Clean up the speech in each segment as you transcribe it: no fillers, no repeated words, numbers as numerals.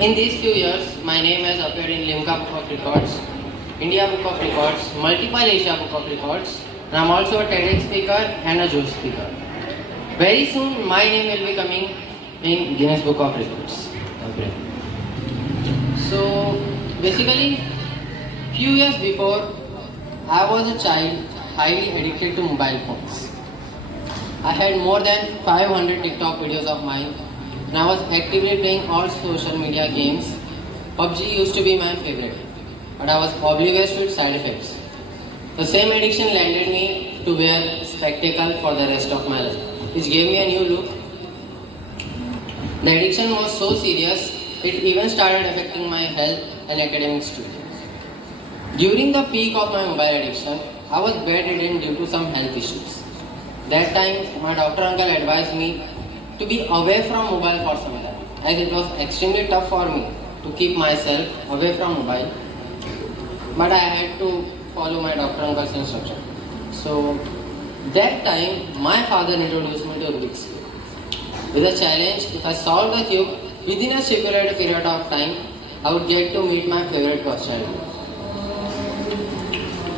In these few years, my name has appeared in Limca Book of Records, India Book of Records, multiple Asia Book of Records, and I'm also a TEDx speaker and a Juice speaker. Very soon, my name will be coming in Guinness Book of Records. Okay. So, basically, few years before, I was a child highly addicted to mobile phones. I had more than 500 TikTok videos of mine, and I was actively playing all social media games. PUBG used to be my favorite, but I was oblivious to its side effects. The same addiction landed me to wear spectacle for the rest of my life, which gave me a new look. The addiction was so serious, it even started affecting my health and academics too. During the peak of my mobile addiction, I was bedridden due to some health issues. That time, my doctor uncle advised me to be away from mobile for some time, as it was extremely tough for me to keep myself away from mobile. But I had to follow my doctor uncle's instruction. So, that time, my father introduced me to Rubik's Cube. With a challenge, if I solved the cube within a stipulated period of time, I would get to meet my favorite question.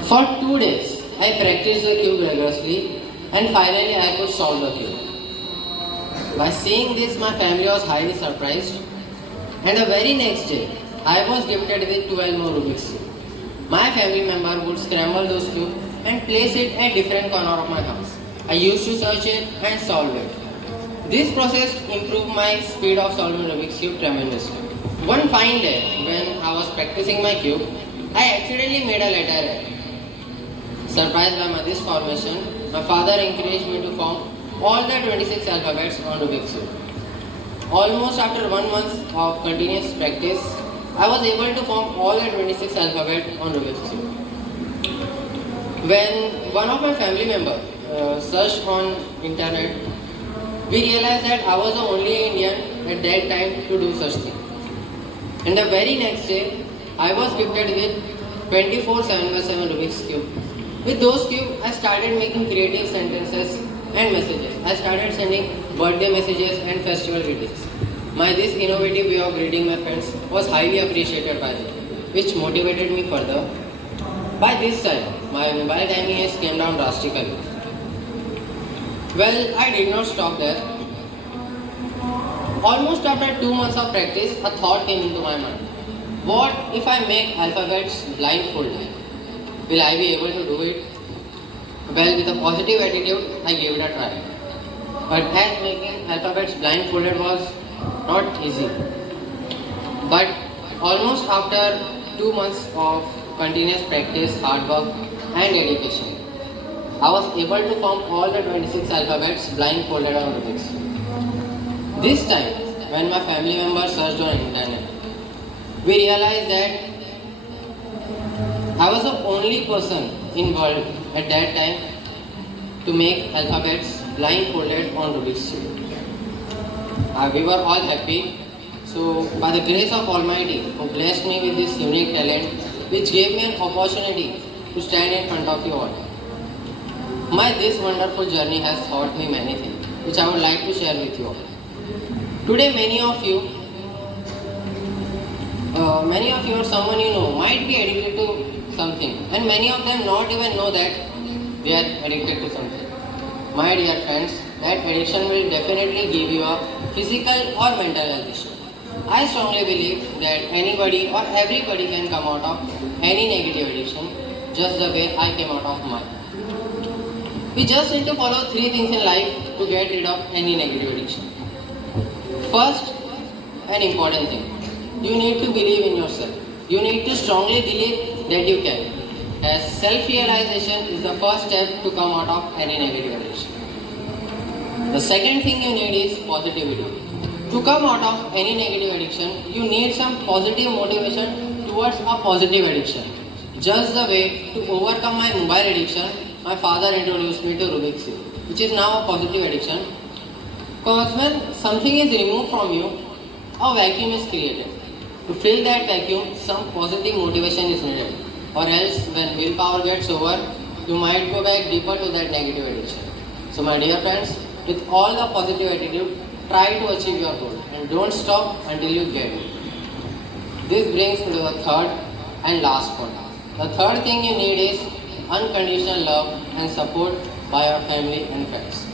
For 2 days, I practiced the cube rigorously and finally I could solve the cube. By seeing this, my family was highly surprised, and the very next day, I was gifted with 12 more Rubik's Cube. My family member would scramble those cubes and place it at different corners of my house. I used to search it and solve it. This process improved my speed of solving Rubik's Cube tremendously. One fine day, when I was practicing my cube, I accidentally made a letter error. Surprised by this formation, my father encouraged me to form all the 26 alphabets on Rubik's Cube. Almost after 1 month of continuous practice, I was able to form all the 26 alphabets on Rubik's Cube. When one of my family members searched on internet, we realized that I was the only Indian at that time to do such thing. And the very next day, I was gifted with 24 7x7 Rubik's Cube. With those cubes, I started making creative sentences and messages. I started sending birthday messages and festival greetings. This innovative way of greeting my friends was highly appreciated by them, which motivated me further. By this time, my mobile timing age came down drastically. Well, I did not stop there. Almost after 2 months of practice, a thought came into my mind. What if I make alphabets blindfolded? Will I be able to do it? Well, with a positive attitude, I gave it a try. But as making alphabets blindfolded was not easy. But almost after 2 months of continuous practice, hard work and dedication, I was able to form all the 26 alphabets blindfolded on Rubik's. This time, when my family members searched on internet, we realized that I was the only person in world at that time to make alphabets blindfolded on Rubik's Cube. We were all happy. So, by the grace of Almighty, who blessed me with this unique talent, which gave me an opportunity to stand in front of you all. This wonderful journey has taught me many things, which I would like to share with you all. Today, many of you or someone you know might be addicted to something, and many of them not even know that they are addicted to something. My dear friends, that addiction will definitely give you a physical or mental health issue. I strongly believe that anybody or everybody can come out of any negative addiction just the way I came out of mine. We just need to follow 3 things in life to get rid of any negative addiction. First, an important thing. You need to believe in yourself. You need to strongly believe that you can, as self-realization is the first step to come out of any negative addiction. The second thing you need is positivity. To come out of any negative addiction, you need some positive motivation towards a positive addiction. Just the way to overcome my mobile addiction, my father introduced me to Rubik's Cube, which is now a positive addiction. Because when something is removed from you, a vacuum is created. To fill that vacuum, some positive motivation is needed. Or else, when willpower gets over, you might go back deeper to that negative addiction. So my dear friends, with all the positive attitude, try to achieve your goal and don't stop until you get it. This brings me to the third and last point. The third thing you need is unconditional love and support by your family and friends.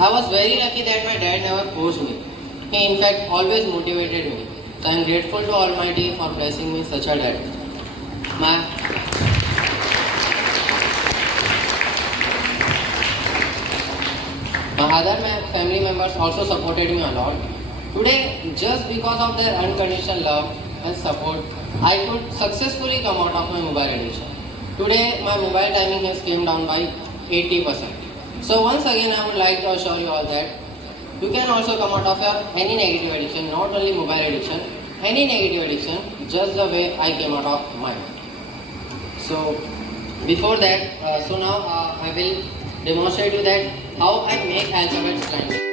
I was very lucky that my dad never forced me. He in fact always motivated me. So I am grateful to Almighty for blessing me such a dad. My other family members also supported me a lot. Today, just because of their unconditional love and support, I could successfully come out of my mobile addiction. Today, my mobile timing has came down by 80%. So once again, I would like to assure you all that you can also come out of your any negative addiction, not only mobile addiction, any negative addiction, just the way I came out of mine. So before that, now I will demonstrate you that how I make alphabet stand.